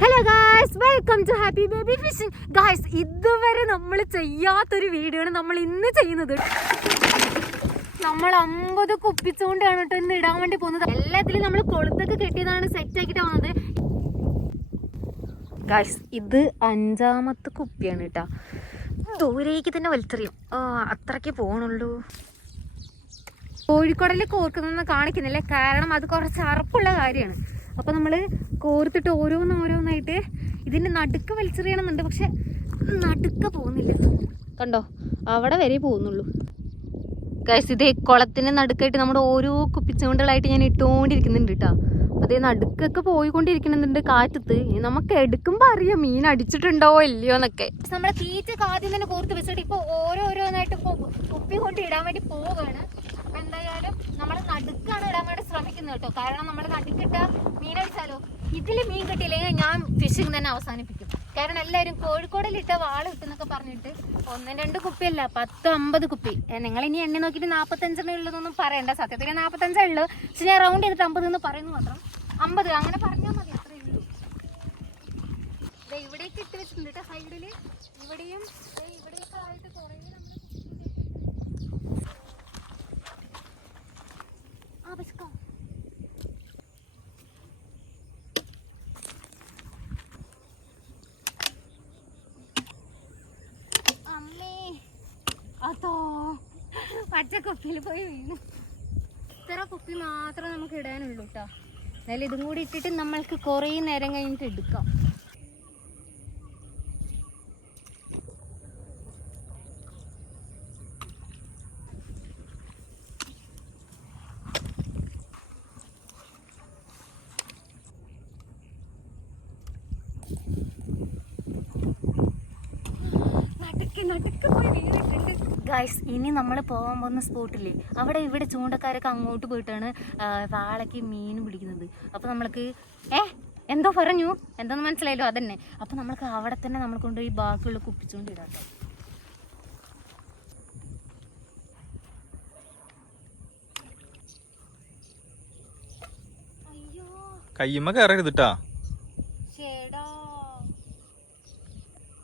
Hello guys, welcome to happy baby fishing. Guys, ഇതുവരെ നമ്മൾ ചെയ്യാത്തൊരു വീഡിയോ ആണ് നമ്മൾ ഇന്ന് ചെയ്യുന്നത്. നമ്മൾ 50 കുപ്പിച്ചുകൊണ്ടാണ് കേട്ടോ ഇന്ന് ഇടാൻ വേണ്ടി പോകുന്നത്. എല്ലാത്തിലും നമ്മൾ കൊളുത്തൊക്കെ കെട്ടിയതാണ്, സെറ്റ് ആക്കിയിട്ട് വന്നത്. ഗായ്സ്, ഇത് 5ാമത്തെ കുപ്പിയാണ് കേട്ടോ. ദൂരേക്ക് തന്നെ വലിച്ചെറിയും, അത്രയ്ക്ക് പോകണുള്ളൂ. കോഴിക്കോടിൽ കോർക്കുന്നൊന്നും കാണിക്കുന്നില്ല, കാരണം അത് കുറച്ച് അറപ്പുള്ള കാര്യമാണ്. അപ്പോൾ നമ്മൾ കോർത്തിട്ട് ഓരോന്നായിട്ട് ഇതിൻ്റെ നടുക്ക് വലിച്ചെറിയണമെന്നുണ്ട്, പക്ഷെ നടുക്ക് പോകുന്നില്ല. കണ്ടോ, അവിടെ വരെ പോകുന്നുള്ളൂ. ഗൈസ്, ഇതേ കുളത്തിന് നടുക്കായിട്ട് നമ്മുടെ ഓരോ കുപ്പിച്ചുകൊണ്ടുകളായിട്ട് ഞാൻ ഇട്ടുകൊണ്ടിരിക്കുന്നുണ്ട് കേട്ടോ. അപ്പോൾ അതേ നടുക്കൊക്കെ പോയിക്കൊണ്ടിരിക്കുന്നുണ്ട് കാറ്റത്ത്. നമുക്ക് എടുക്കുമ്പോൾ അറിയാം മീൻ അടിച്ചിട്ടുണ്ടോ ഇല്ലയോ എന്നൊക്കെ. നമ്മുടെ തീറ്റൊക്കെ ആദ്യം തന്നെ കോർത്ത് വെച്ചിട്ട് ഇപ്പോൾ ഓരോന്നായിട്ട് ഇപ്പോൾ കുപ്പി കൊണ്ട് ഇടാൻ വേണ്ടി പോവുകയാണ്. അപ്പം എന്തായാലും നമ്മൾ നടുക്കാണ് ഇടാൻ വേണ്ടി ശ്രമിക്കുന്നത് കേട്ടോ. കാരണം നമ്മൾ നടുക്കിട്ട മീനടിച്ചാലോ, ഇതിൽ മീൻ കിട്ടിയില്ലെങ്കിൽ ഞാൻ ഫിഷിങ് തന്നെ അവസാനിപ്പിക്കും. കാരണം എല്ലാവരും കോഴിക്കോടിലിട്ട വാള കിട്ടുന്നൊക്കെ പറഞ്ഞിട്ട് 1-2 കുപ്പിയല്ല, 10-50 കുപ്പി. നിങ്ങളിനി എണ്ണ നോക്കിയിട്ട് 45 ഉള്ളതൊന്നും പറയണ്ട. സത്യത്തിൽ 45 ഉള്ളൂ, പക്ഷെ ഞാൻ റൗണ്ട് ചെയ്തിട്ട് 50 എന്ന് പറയുന്നു മാത്രം. 50 അങ്ങനെ പറഞ്ഞാൽ മതി, അത്രയേ ഉള്ളൂ. ഇവിടേക്ക് ഇട്ട് വെച്ചിട്ടുണ്ട് കേട്ടോ, സൈഡിൽ ഇവിടെയും ഇവിടെയൊക്കെ ആയിട്ട് കുറേ അതോ പച്ചക്കുപ്പിയിൽ പോയി വീണു. ഇത്ര കുപ്പി മാത്രമേ നമുക്ക് ഇടാനുള്ളൂ കേട്ടോ. എന്നാലും ഇതും കൂടി ഇട്ടിട്ട് നമ്മൾക്ക് കുറേ നേരം കഴിഞ്ഞിട്ട് എടുക്കാം. നടുക്ക് പോയി വീണിട്ടുണ്ട്. ഗൈസ്, ഇനി നമ്മൾ പോകാൻ പോകുന്ന സ്പോട്ടില്ലേ, അവിടെ ഇവിടെ ചൂണ്ടക്കാരൊക്കെ അങ്ങോട്ട് പോയിട്ടാണ് വാളയ്ക്ക് മീൻ പിടിക്കുന്നത്. അപ്പോൾ നമ്മൾക്ക് എന്തോ പറഞ്ഞു, എന്തോന്ന് മനസ്സിലായല്ലോ, അതന്നെ. അപ്പോൾ നമ്മൾക്ക് അവിടെ തന്നെ നമ്മൾ കൊണ്ടുപോയി ബാക്കിയുള്ള കുപ്പിച്ചുകൊണ്ട് ഇടാം. അയ്യോ, കയ്യുമ്മ കയറരുതിട്ടാ. ചേടാ,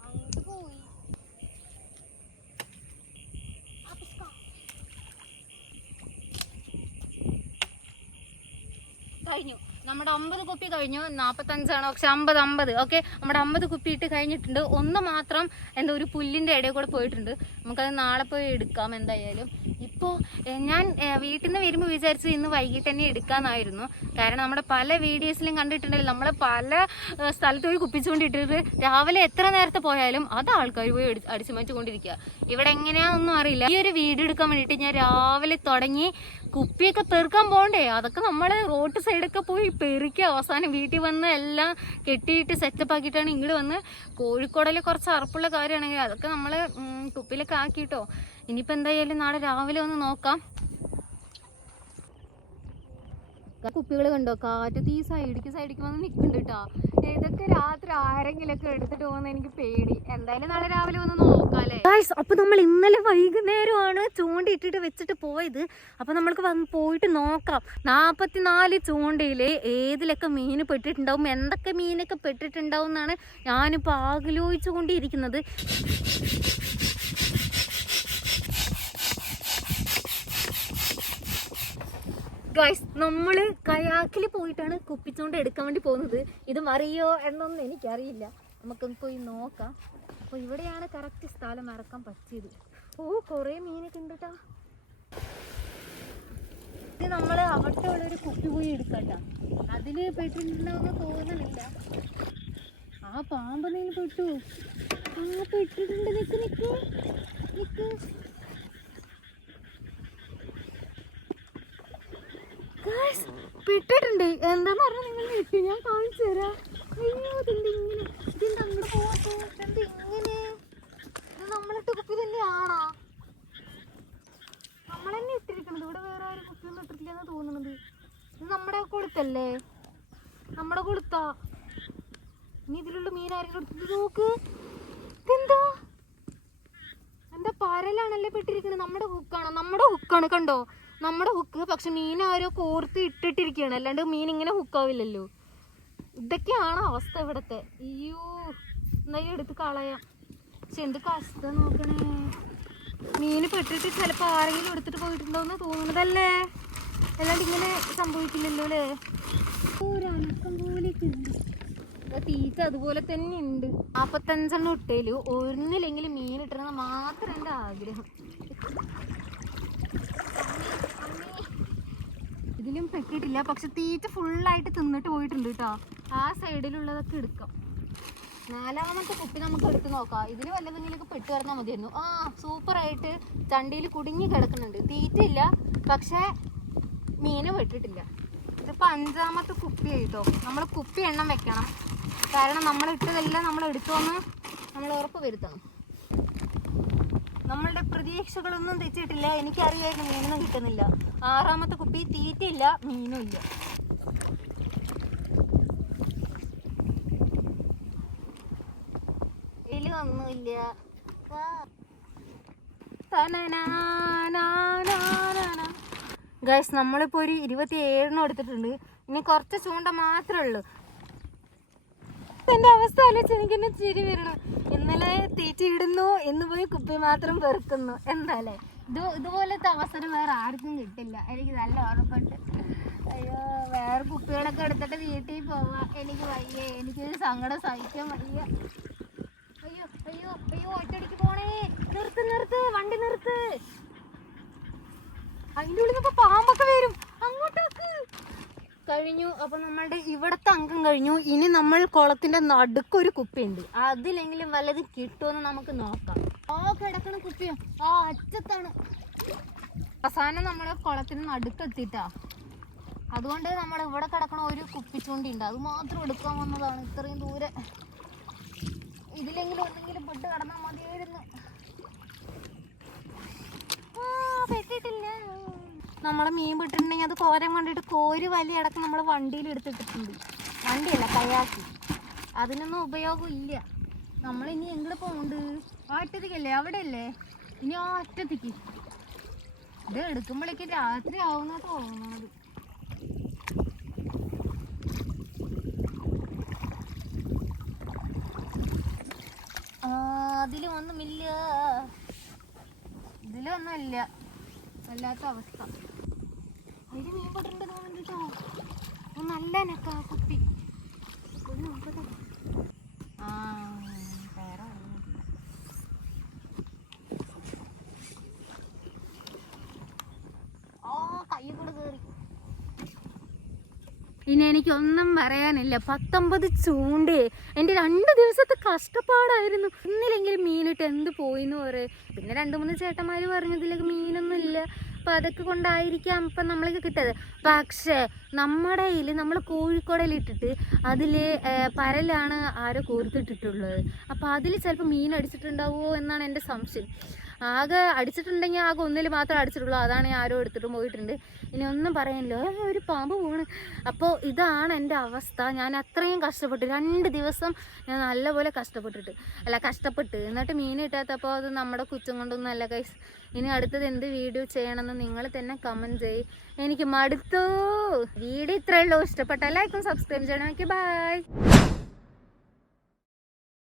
അങ്ങോട്ട് പോയി. കഴിഞ്ഞു നമ്മുടെ 50 കുപ്പി കഴിഞ്ഞു. 45 പക്ഷെ 50 ഓക്കെ. നമ്മുടെ 50 കുപ്പി ഇട്ട് കഴിഞ്ഞിട്ടുണ്ട്. ഒന്ന് മാത്രം എന്തോ ഒരു പുല്ലിൻ്റെ ഇടയിൽ കൂടെ പോയിട്ടുണ്ട്. നമുക്കത് നാളെ പോയി എടുക്കാം എന്തായാലും. ഇപ്പോൾ ഞാൻ വീട്ടിൽ നിന്ന് വരുമ്പോൾ വിചാരിച്ചു ഇന്ന് വൈകിട്ട് തന്നെ എടുക്കാമെന്നായിരുന്നു. കാരണം നമ്മുടെ പല വീഡിയോസിലും കണ്ടിട്ടുണ്ടല്ലോ, നമ്മൾ പല സ്ഥലത്ത് പോയി കുപ്പിച്ചുകൊണ്ടിട്ടിട്ട് രാവിലെ എത്ര നേരത്തെ പോയാലും അത് ആൾക്കാർ പോയി അടിച്ചു മാറ്റിക്കൊണ്ടിരിക്കുക. ഇവിടെ എങ്ങനെയാണെന്നൊന്നും അറിയില്ല. ഈ ഒരു വീഡിയോ എടുക്കാൻ വേണ്ടിയിട്ട് ഞാൻ രാവിലെ തുടങ്ങി കുപ്പിയൊക്കെ പെറുക്കാൻ പോകണ്ടേ, അതൊക്കെ നമ്മൾ റോഡ് സൈഡൊക്കെ പോയി പെറുക്കി അവസാനം വീട്ടിൽ വന്ന് എല്ലാം കെട്ടിയിട്ട് സെറ്റപ്പ് ആക്കിയിട്ടാണ് ഇങ്ങോട്ട് വന്ന്. കോഴിക്കോടിൽ കുറച്ച് അറപ്പുള്ള കാര്യമാണെങ്കിൽ അതൊക്കെ നമ്മൾ കുപ്പിയിലൊക്കെ ആക്കിയിട്ടോ. ഇനിയിപ്പോൾ എന്തായാലും നാളെ രാവിലെ ഒന്ന് നോക്കാം. കുപ്പികൾ കണ്ടോ, കാറ്റത്ത് ഈ സൈഡിക്ക് വന്ന് നിൽക്കുന്നുണ്ട് കേട്ടോ. ഇതൊക്കെ രാത്രി ആരെങ്കിലൊക്കെ എടുത്തിട്ട് പോകുന്ന എനിക്ക് പേടി. എന്തായാലും നാളെ രാവിലെ ഒന്ന് നോക്കാല്ലേ. അപ്പൊ നമ്മൾ ഇന്നലെ വൈകുന്നേരമാണ് ചൂണ്ടയിട്ടിട്ട് വെച്ചിട്ട് പോയത്. അപ്പൊ നമ്മൾക്ക് പോയിട്ട് നോക്കാം 44 ചൂണ്ടയില് ഏതിലൊക്കെ മീൻ പെട്ടിട്ടുണ്ടാവും, എന്തൊക്കെ മീനൊക്കെ പെട്ടിട്ടുണ്ടാവും എന്നാണ് ഞാനിപ്പോൾ ആലോചിച്ചു കൊണ്ടിരിക്കുന്നത്. ഗൈസ്, നമ്മൾ കയാക്കിൽ പോയിട്ടാണ് കുപ്പിച്ചുകൊണ്ട് എടുക്കാൻ വേണ്ടി പോകുന്നത്. ഇത് മറിയോ എന്നൊന്നും എനിക്കറിയില്ല, നമുക്കൊന്ന് പോയി നോക്കാം. അപ്പോൾ ഇവിടെയാണ് കറക്റ്റ് സ്ഥലം ഇറക്കാൻ പറ്റിയത്. കുറേ മീനൊക്കെ ഉണ്ട് കേട്ടോ. ഇത് നമ്മൾ അവിടെ ഉള്ളൊരു കുപ്പി പോയി എടുക്കാട്ടോ. അതിൽ പെട്ടിട്ടുണ്ടാവുന്ന തോന്നണില്ല. ആ പാമ്പ് നീ പെട്ടു, പെട്ടിട്ടുണ്ട്. നിക്ക് പെട്ടിട്ടുണ്ട്. എന്താന്ന് പറഞ്ഞാൽ നിങ്ങൾ നെട്ടി, ഞാൻ കാണിച്ചു തരാം. അയ്യോ, ഇതിന്റെ ഇങ്ങനെ, ഇതിന്റെ അങ്ങോട്ട് പോകട്ടെ. ഇതെന്ത് ഇങ്ങനെ, ഇത് നമ്മളിട്ട് കുപ്പി തന്നെയാണോ? നമ്മൾ തന്നെ ഇട്ടിരിക്കണത്, ഇവിടെ വേറെ ആരും കുപ്പിയൊന്നും ഇട്ടിട്ടില്ലെന്ന് തോന്നുന്നത്. ഇത് നമ്മുടെ കൊളുത്തല്ലേ, നമ്മുടെ കൊളുത്താ. ഇനി ഇതിലുള്ള മീൻ ആരെങ്കിലും എടുത്തിട്ട് നോക്ക്. ഇതെന്താ, എന്താ പരലാണല്ലേ പെട്ടിരിക്കുന്നത്. നമ്മുടെ ഹുക്കാണ് കണ്ടോ, നമ്മുടെ ഹുക്ക്. പക്ഷെ മീൻ ആരോ കോർത്ത് ഇട്ടിട്ടിരിക്കുകയാണ്, അല്ലാണ്ട് മീൻ ഇങ്ങനെ ഹുക്കാവില്ലല്ലോ. ഇതൊക്കെയാണ് അവസ്ഥ ഇവിടത്തെ. അയ്യോ എന്തായാലും എടുത്ത് കളയാം. പക്ഷെ എന്ത് കഷ്ടം നോക്കണേ. മീന് പെട്ടിട്ട് ചിലപ്പോൾ ആരെങ്കിലും എടുത്തിട്ട് പോയിട്ടുണ്ടോന്ന് തോന്നുന്നതല്ലേ, അല്ലാണ്ട് ഇങ്ങനെ സംഭവിക്കില്ലല്ലോ അല്ലേ. ഒരനക്കം പോലെയൊക്കെ ഉണ്ട്. തീറ്റ അതുപോലെ തന്നെ ഉണ്ട്. 45 ഇട്ടേലു ഒന്നില്ലെങ്കിലും മീൻ ഇട്ടണമെന്ന് മാത്രം എൻ്റെ ആഗ്രഹം. ഇതിലും പെട്ടിട്ടില്ല, പക്ഷെ തീറ്റ ഫുള്ളായിട്ട് തിന്നിട്ട് പോയിട്ടുണ്ട് കേട്ടോ. ആ സൈഡിലുള്ളതൊക്കെ എടുക്കാം. 4ാമത്തെ കുപ്പി നമുക്ക് എടുത്ത് നോക്കാം. ഇതിൽ വല്ലതെങ്കിലുമൊക്കെ പെട്ട് കിടന്നാൽ മതിയായിരുന്നു. ആ സൂപ്പറായിട്ട് ചണ്ടിയിൽ കുടുങ്ങി കിടക്കുന്നുണ്ട്. തീറ്റയില്ല, പക്ഷെ മീന് പെട്ടിട്ടില്ല. ഇതിപ്പോൾ 5ാമത്തെ കുപ്പി ആയിട്ടോ. നമ്മൾ കുപ്പി എണ്ണം വെക്കണം, കാരണം നമ്മൾ ഇട്ടതെല്ലാം നമ്മൾ എടുത്തോന്ന് നമ്മൾ ഉറപ്പ് വരുത്തണം. നമ്മളുടെ പ്രതീക്ഷകളൊന്നും തെറ്റിയിട്ടില്ല. എനിക്കറിയായിരുന്നു മീനൊന്നും കിട്ടുന്നില്ല. 6ാമത്തെ കുപ്പി തീറ്റയില്ല, മീനും ഇല്ല. ഒന്നുമില്ല. ഗൈസ് നമ്മളിപ്പോൾ ഒരു 27 എടുത്തിട്ടുണ്ട്. ഇനി കുറച്ച് ചൂണ്ട മാത്രമേ ഉള്ളൂ. എൻ്റെ അവസ്ഥ ആലോചിച്ച് എനിക്കെന്നെ ചിരി വരണം. ഇന്നലെ തീറ്റ ഇടുന്നു, ഇന്ന് പോയി കുപ്പി മാത്രം പെറുക്കുന്നു. എന്താല്ലേ ഇതുപോലത്തെ അവസരം വേറെ ആർക്കും കിട്ടില്ല. എനിക്ക് നല്ല ഉറപ്പുണ്ട്. അയ്യോ വേറെ കുപ്പികളൊക്കെ എടുത്തിട്ട് വീട്ടിൽ പോവാം. എനിക്ക് വയ്യ, എനിക്കൊരു സങ്കടം സഹിക്കാൻ വയ്യ. അയ്യോ അയ്യോ അയ്യോ ഒറ്റടിക്ക് പോണേ. നിർത്ത് വണ്ടി നിർത്ത്. അതിൻ്റെ ഉള്ളിൽ നിന്നൊക്കെ പാമ്പൊക്കെ വരും. അങ്ങോട്ടേക്ക് കഴിഞ്ഞു. അപ്പൊ നമ്മളുടെ ഇവിടത്തെ അംഗം കഴിഞ്ഞു. ഇനി നമ്മൾ കുളത്തിന്റെ നടുക്കൊരു കുപ്പിയുണ്ട്. അതിലെങ്കിലും വല്ലതും കിട്ടുമെന്ന് നമുക്ക് നോക്കാം. ആ കിടക്കണ കുപ്പിയോ ആ അറ്റത്താണ്. അവസാനം നമ്മള് കുളത്തിന് നടുക്കെത്തിട്ടാ. അതുകൊണ്ട് നമ്മൾ ഇവിടെ കിടക്കണ ഒരു കുപ്പിച്ചൂണ്ടി ഉണ്ട്, അത് മാത്രം എടുക്കാൻ വന്നതാണ് ഇത്രയും ദൂരെ. ഇതിലെങ്കിലും എന്തെങ്കിലും പെട്ട് കിടന്നാൽ മതിയായിരുന്നു. പെട്ടിട്ടില്ല. നമ്മളെ മീൻ പെട്ടിട്ടുണ്ടെങ്കിൽ അത് കോരാൻ വേണ്ടിയിട്ട് കോരി വലിയ അടക്കം നമ്മൾ വണ്ടിയിൽ എടുത്തിട്ടിട്ടുണ്ട്. വണ്ടിയല്ല കയാക്കി. അതിനൊന്നും ഉപയോഗം ഇല്ല. നമ്മളിനി എങ്ങോട്ട് പോകുന്നുണ്ട്? ആ അറ്റത്തേക്കല്ലേ, അവിടെ അല്ലേ? ഇനി ആ അറ്റത്തേക്ക്. ഇത് എടുക്കുമ്പോഴേക്ക് രാത്രി ആവുന്ന തോന്നുന്നത്. അതിലൊന്നുമില്ല, ഇതിലൊന്നുമില്ല. വല്ലാത്ത അവസ്ഥ. അതിൽ മീൻ പെട്ടിട്ടുണ്ട് തോന്നുന്നുണ്ടോ? നല്ല നെക്കാ കുപ്പി. ആ വേറെ കൈ കൂടെ കയറി. ഇനി എനിക്കൊന്നും പറയാനില്ല. 19 ചൂണ്ടേ. എൻ്റെ 2 ദിവസത്തെ കഷ്ടപ്പാടായിരുന്നു. ഇന്നില്ലെങ്കിലും മീനിട്ട് എന്ത് പോയിന്ന് പറയും. പിന്നെ 2-3 ചേട്ടന്മാർ പറഞ്ഞതിലേക്ക് മീനൊന്നും ഇല്ല. അപ്പം അതൊക്കെ കൊണ്ടായിരിക്കാം ഇപ്പം നമ്മൾക്ക് കിട്ടത്. പക്ഷേ നമ്മുടെ കയ്യിൽ നമ്മൾ കോഴിക്കോടയിൽ ഇട്ടിട്ട് അതിൽ പരലാണ് ആരോ കോർത്തിട്ടിട്ടുള്ളത്. അപ്പോൾ അതിൽ ചിലപ്പോൾ മീൻ അടിച്ചിട്ടുണ്ടാവുമോ എന്നാണ് എൻ്റെ സംശയം. ആകെ അടിച്ചിട്ടുണ്ടെങ്കിൽ ആകെ ഒന്നിൽ മാത്രമേ അടിച്ചിട്ടുള്ളൂ. അതാണ് ആരോ എടുത്തിട്ട് പോയിട്ടുണ്ട്. ഇനി ഒന്നും പറയാനില്ല. ഒരു പാമ്പ് പോണ്. അപ്പോൾ ഇതാണ് എൻ്റെ അവസ്ഥ. ഞാൻ അത്രയും കഷ്ടപ്പെട്ടു. 2 ദിവസം ഞാൻ നല്ലപോലെ കഷ്ടപ്പെട്ട് എന്നിട്ട് മീൻ കിട്ടാത്തപ്പോൾ അത് നമ്മുടെ കുറ്റം കൊണ്ടൊന്നും അല്ല ഗൈസ്. ഇനി അടുത്തത് എന്ത് വീഡിയോ ചെയ്യണമെന്ന് നിങ്ങൾ തന്നെ കമൻറ്റ് ചെയ്യും. എനിക്ക് മടുത്തു. വീഡിയോ ഇത്രയേ ഉള്ളൂ. ഇഷ്ടപ്പെട്ടാൽ ലൈക്കും സബ്സ്ക്രൈബ് ചെയ്യണം. Okay bye.